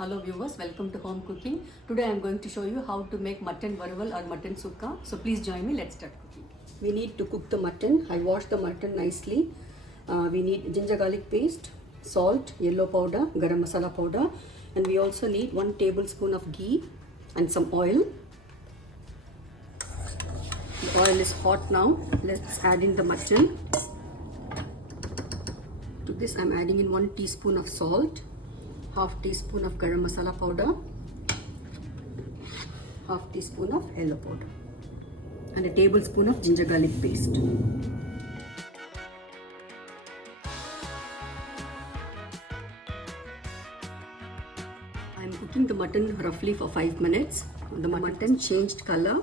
Hello viewers, welcome to home cooking. Today I am going to show you how to make mutton varaval or mutton sukka. So please join me, let's start cooking. We need to cook the mutton. I washed the mutton nicely. We need ginger garlic paste, salt, yellow powder, garam masala powder, and we also need 1 tablespoon of ghee and some oil. The oil is hot now. Let's add in the mutton. To this I am adding in 1 teaspoon of salt, half teaspoon of garam masala powder, half teaspoon of yellow powder, and a tablespoon of ginger garlic paste. I am cooking the mutton roughly for 5 minutes. The mutton changed color.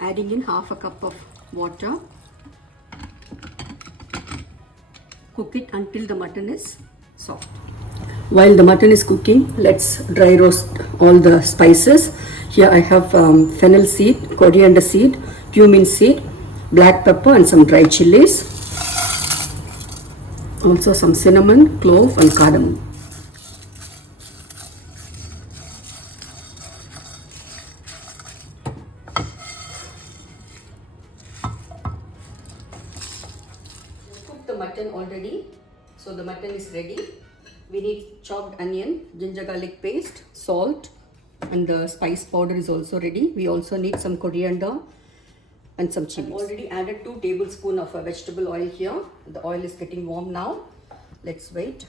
Adding in half a cup of water. Cook it until the mutton is soft. While the mutton is cooking, let's dry roast all the spices. Here I have fennel seed, coriander seed, cumin seed, black pepper and some dried chillies. Also some cinnamon, clove and cardamom. Cooked the mutton already, so the mutton is ready. We need chopped onion, ginger garlic paste, salt, and the spice powder is also ready. We also need some coriander and some chillies. I've already added 2 tablespoons of vegetable oil here. The oil is getting warm now. Let's wait.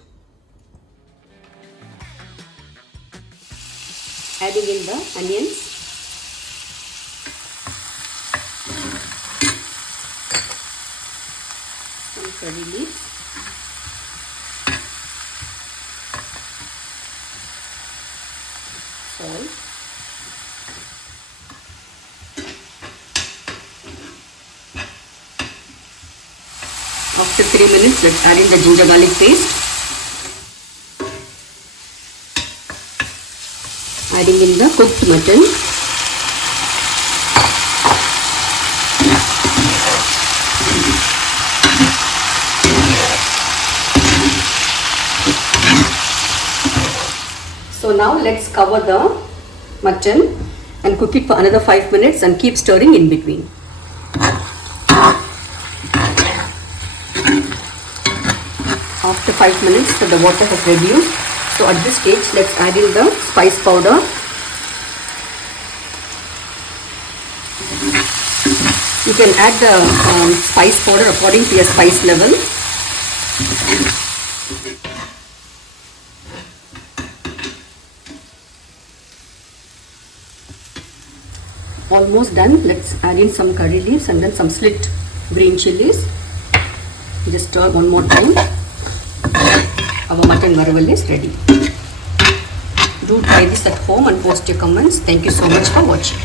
Adding in the onions. Some curry leaves. Salt. After 3 minutes, let's add in the ginger garlic paste. Adding in the cooked mutton. So now let's cover the mutton and cook it for another 5 minutes and keep stirring in between. After 5 minutes the water has reduced. So at this stage let's add in the spice powder. You can add the spice powder according to your spice level. Almost done. Let's add in some curry leaves and then some slit green chillies. Just stir one more time. Our mutton varaval is ready. Do try this at home and post your comments. Thank you so much for watching.